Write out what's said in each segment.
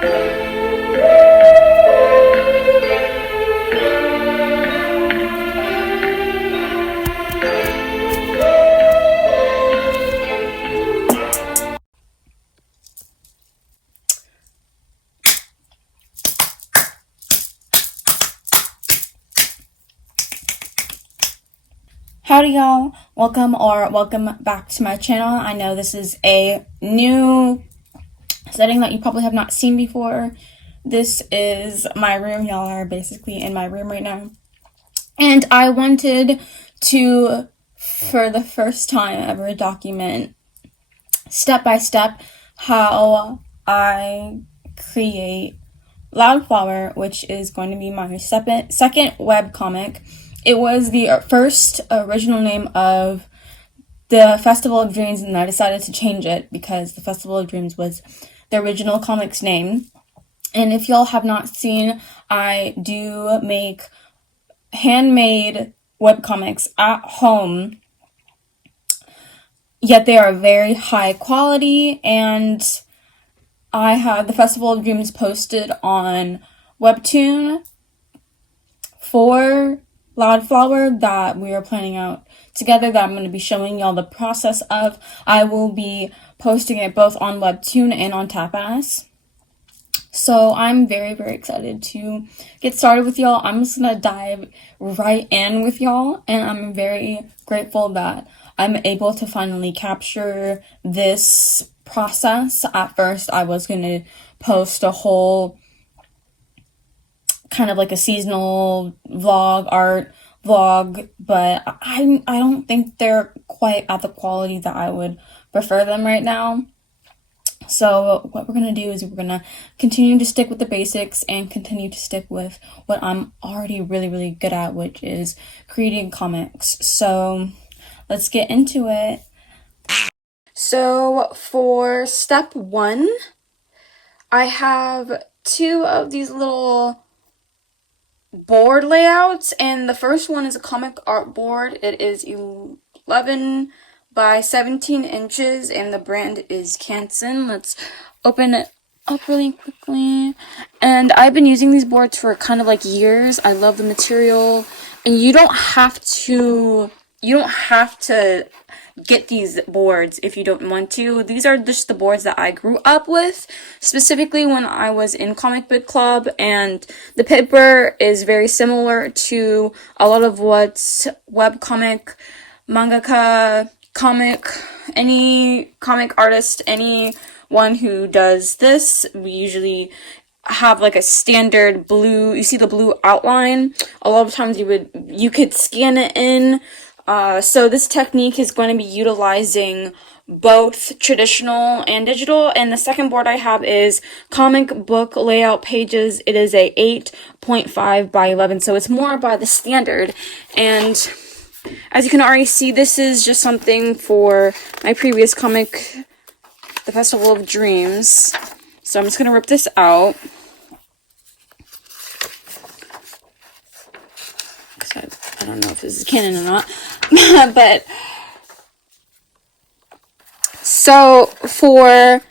Howdy y'all, welcome back to my channel. I know this is a new setting that you probably have not seen before. This is my room. Y'all are basically in my room right now. And I wanted to, for the first time ever, document step by step how I create Loudflower, which is going to be my second webcomic. It was the first original name of the Festival of Dreams, and I decided to change it because the Festival of Dreams was the original comic's name. And if y'all have not seen, I do make handmade webcomics at home, yet they are very high quality, and I have the Festival of Dreams posted on Webtoon for Loudflower that we are planning out together, that I'm going to be showing y'all the process of. I will be posting it both on Webtoon and on Tapas. So I'm very, very excited to get started with y'all. I'm just going to dive right in with y'all, and I'm very grateful that I'm able to finally capture this process. At first, I was going to post a whole kind of like a seasonal art vlog, but I don't think they're quite at the quality that I would prefer them right now. So what we're going to do is we're going to continue to stick with the basics and continue to stick with what I'm already really, really good at, which is creating comics. So let's get into it. So for step 1, I have 2 of these little board layouts, and the first one is a comic art board. It is 11 by 17 inches, and the brand is Canson. Let's open it up really quickly. And I've been using these boards for kind of like years. I love the material, and you don't have to get these boards if you don't want to. These are just the boards that I grew up with, specifically when I was in comic book club, and the paper is very similar to a lot of what's webcomic, mangaka, any comic artist, anyone who does this. We usually have like a standard blue, you see the blue outline. A lot of times you could scan it in. So this technique is going to be utilizing both traditional and digital. And the second board I have is comic book layout pages. It is a 8.5 by 11, so it's more by the standard. And as you can already see, this is just something for my previous comic, The Festival of Dreams. So I'm just going to rip this out. I don't know if this is canon or not. But so for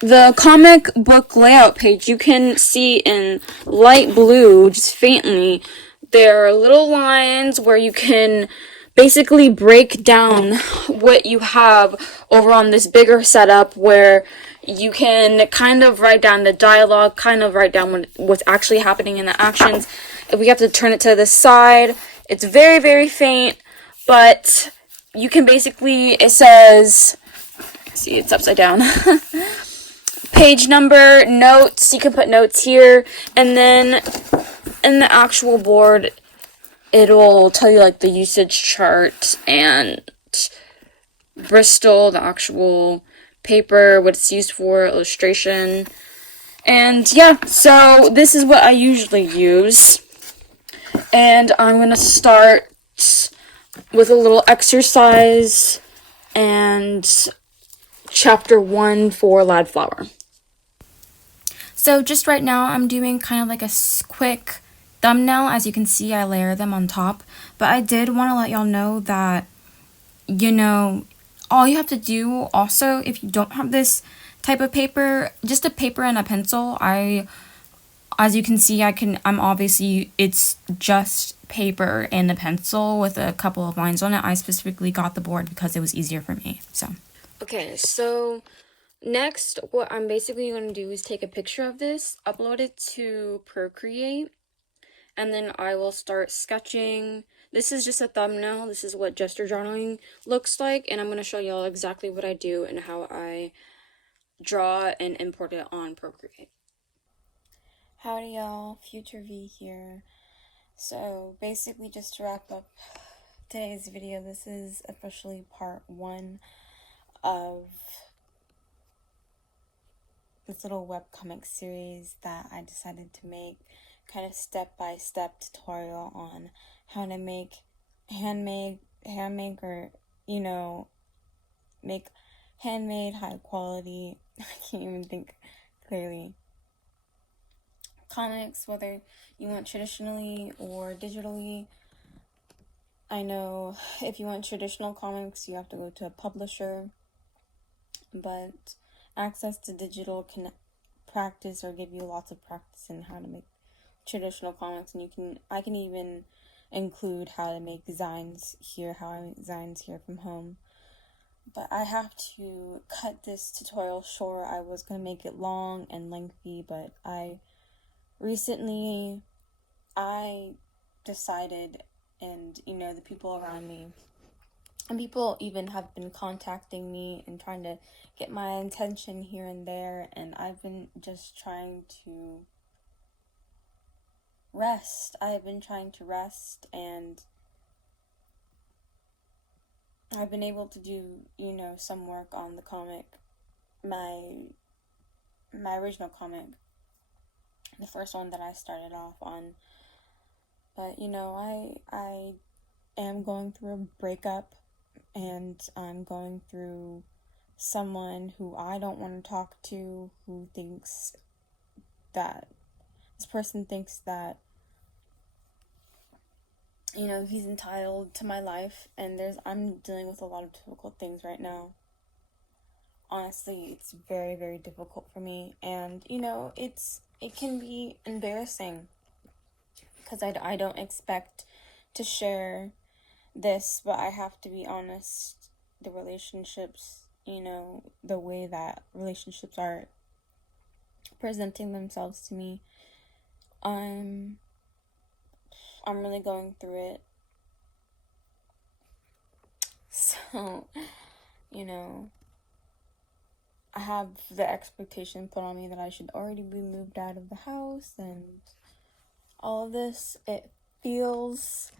the comic book layout page, you can see in light blue, just faintly, there are little lines where you can basically break down what you have over on this bigger setup, where you can kind of write down the dialogue, kind of write down what's actually happening in the actions. If we have to turn it to the side, it's very, very faint, but you can basically, it says, see, it's upside down, page number, notes, you can put notes here, and then in the actual board, it'll tell you like the usage chart and Bristol, the actual paper, what it's used for, illustration, and yeah, so this is what I usually use. And I'm going to start with a little exercise and chapter 1 for Loudflower. So just right now I'm doing kind of like a quick thumbnail. As you can see, I layer them on top. But I did want to let y'all know that, all you have to do also, if you don't have this type of paper, just a paper and a pencil. As you can see, I'm obviously, it's just paper and a pencil with a couple of lines on it. I specifically got the board because it was easier for me, so. Okay, so next, what I'm basically going to do is take a picture of this, upload it to Procreate, and then I will start sketching. This is just a thumbnail. This is what gesture journaling looks like, and I'm going to show y'all exactly what I do and how I draw and import it on Procreate. Howdy y'all, Future V here. So basically, just to wrap up today's video, this is officially part 1 of this little webcomic series that I decided to make, kind of step-by-step tutorial on how to make handmade or, you know, make handmade, high quality, I can't even think clearly, comics, whether you want traditionally or digitally. I know if you want traditional comics, you have to go to a publisher, but access to digital can practice or give you lots of practice in how to make traditional comics, and I can even include how to make designs here, how I make designs here from home. But I have to cut this tutorial short. I was going to make it long and lengthy, but recently I decided, and you know, the people around me, and people even have been contacting me and trying to get my attention here and there, and I've been just trying to rest. I've been trying to rest, and I've been able to do, you know, some work on the comic, my original comic, the first one that I started off on. But, you know, I am going through a breakup, and I'm going through someone who I don't want to talk to, who thinks that, this person thinks that, you know, he's entitled to my life, and I'm dealing with a lot of difficult things right now. Honestly, it's very, very difficult for me, and, you know, it can be embarrassing, because I don't expect to share this, but I have to be honest, the relationships, you know, the way that relationships are presenting themselves to me, I'm really going through it. So, you know, I have the expectation put on me that I should already be moved out of the house, and all of this, it feels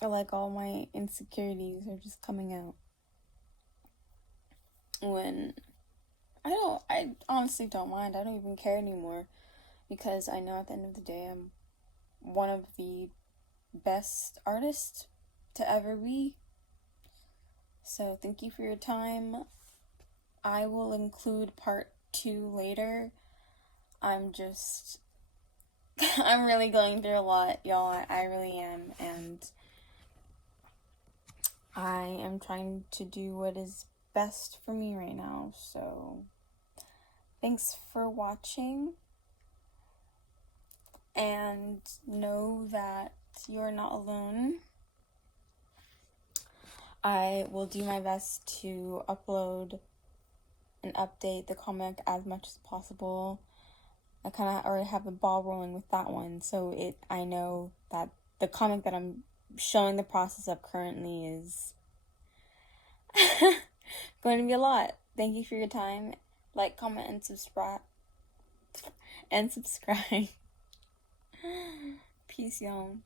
like all my insecurities are just coming out, when I honestly don't mind. I don't even care anymore, because I know at the end of the day, I'm one of the best artists to ever be. So thank you for your time. I will include part 2 later. I'm really going through a lot, y'all. I really am, and I am trying to do what is best for me right now. So thanks for watching, and know that you're not alone. I will do my best to upload and update the comic as much as possible. I kind of already have the ball rolling with that one, so I know that the comic that I'm showing the process of currently is going to be a lot. Thank you for your time. Like, comment, and subscribe. Peace, y'all.